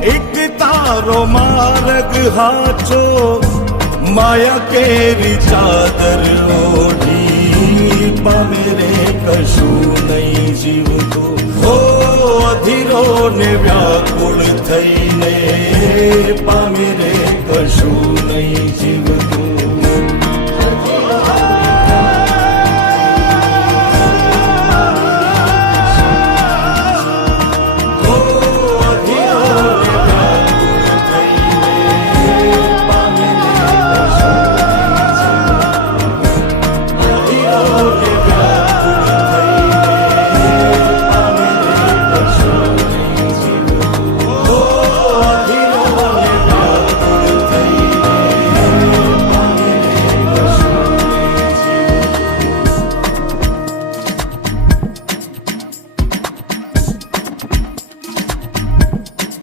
એક તારો માર્ગ હાચો, માયા કેરી ચાદર ઓઢી, પામે રે કશું નહીં જીવતો, અધીરો ને વ્યાકુળ થઈને